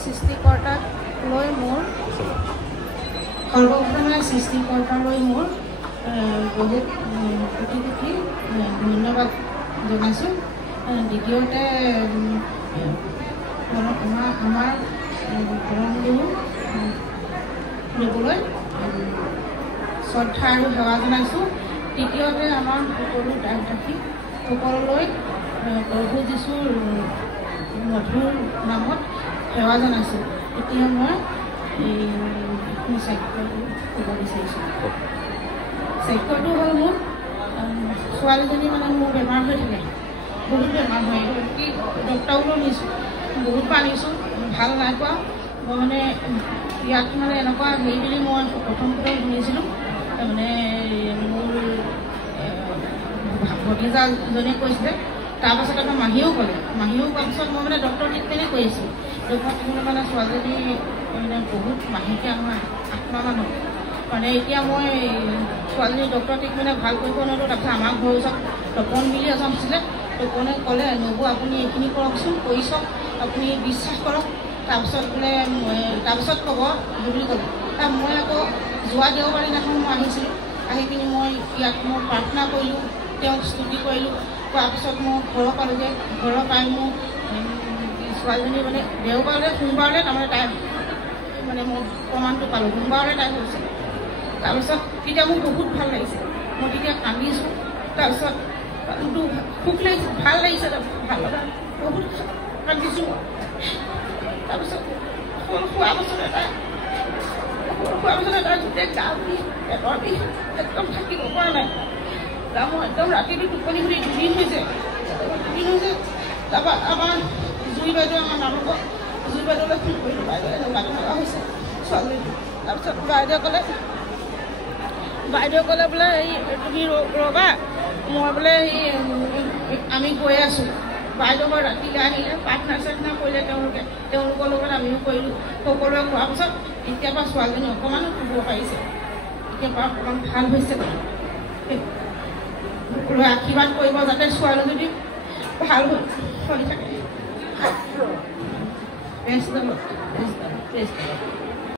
সৃষ্টিকৰ্তাক লৈ মোৰ সৰ্বপ্ৰথমে সৃষ্টিকৰ্তালৈ মোৰ বহুত কোটি কোটি ধন্যবাদ জনাইছোঁ। দ্বিতীয়তে আমাৰ পৰম গুৰু দেৱলৈ শ্ৰদ্ধা আৰু সেৱা জনাইছোঁ। তৃতীয়তে আমাৰ সকলো দাসদাসী সকললৈ প্ৰভু যীশুৰ মধুৰ নামত সেৱা জনাইছোঁ। এতিয়া মই চাক্ষ্যটো ক'ব বিচাৰিছোঁ। চাক্ষ্যটো হ'ল মোৰ ছোৱালীজনী মানে মোৰ বেমাৰ হৈ থাকে, বহুত বেমাৰ হয়। কি ডক্টৰলৈ নিছোঁ, বহুত আনিছোঁ, ভাল নাই পোৱা। মই মানে ইয়াত মানে এনেকুৱা হেৰি বুলি মই প্ৰথম শুনিছিলোঁ। তাৰমানে মোৰ ভতিজাজনে কৈছিলে। তাৰপাছত আমাৰ মাহীয়েও ক'লে, মাহীয়েও কোৱাৰ পিছত মই মানে ডক্টৰ ট্ৰিটমেণ্টেই কৰিছোঁ। ডক্টৰ ট্ৰিটমেণ্ট মানে ছোৱালীজনী মানে বহুত মাহেকীয়া আমাৰ 8 মাহ মান মানে এতিয়া মই ছোৱালীজনী ডক্টৰ ট্ৰিটমেণ্টে ভাল কৰিব নোৱাৰোঁ। তাৰপিছত আমাৰ ঘৰৰ ওচৰত তপন বুলি এজন আছিলে, তপনে ক'লে নবৌ আপুনি এইখিনি কৰকচোন, কৰি চাওক, আপুনি বিশ্বাস কৰক, তাৰপিছত বোলে তাৰপিছত ক'ব বুলি ক'লে। মই আকৌ যোৱা দেওবাৰ দিনাখন মই আহিছিলোঁ। আহি পিনি মই ইয়াত মই প্ৰাৰ্থনা কৰিলোঁ, তেওঁক স্তুতি কৰিলোঁ। কৰাৰ পিছত মই ঘৰৰ পালোঁগৈ। ঘৰৰ পাই মোৰ ছোৱালীজনী মানে দেওবাৰলৈ সোমবাৰলৈ তাৰমানে তাই মানে মই প্ৰমাণটো পালোঁ, সোমবাৰলৈ তাই হৈছে। তাৰপিছত তেতিয়া মোৰ বহুত ভাল লাগিছে, মই তেতিয়া কান্দিছোঁ। তাৰপিছত সুখ লাগিছে, ভাল লাগিছে, ভাল লগা বহুত কান্দিছোঁ। তাৰপিছত খোৱাৰ পাছত এটা গোটেই গা বিষ, পেটৰ বিষ, একদম থাকিব পৰা নাই। মই একদম ৰাতিটো টোপনি ঘূৰি 2 দিন হৈছে। তাৰপৰা আমাৰ জুই বাইদেউ, আমাৰ নামঘৰ জুই বাইদেউলৈ ফোন কৰিলোঁ, বাইদেউ এনেকুৱা তেনেকুৱা হৈছে ছোৱালীজনী। তাৰপিছত বাইদেউ ক'লে বোলে তুমি ৰ'বা, মই বোলে আমি গৈ আছোঁ। বাইদেউ মই ৰাতিলৈ আহিলে, প্ৰাৰ্থনা চাৰ্থনা কৰিলে তেওঁলোকৰ লগত আমিও কৰিলোঁ। সকলোৱে খোৱাৰ পিছত এতিয়াৰ পৰা ছোৱালীজনী অকণমানো শুব পাৰিছে, এতিয়াৰ পৰা অকণমান ভাল হৈছে। সকলোৱে আশীৰ্বাদ কৰিব যাতে ছোৱালীজনী ভাল চলি থাকে।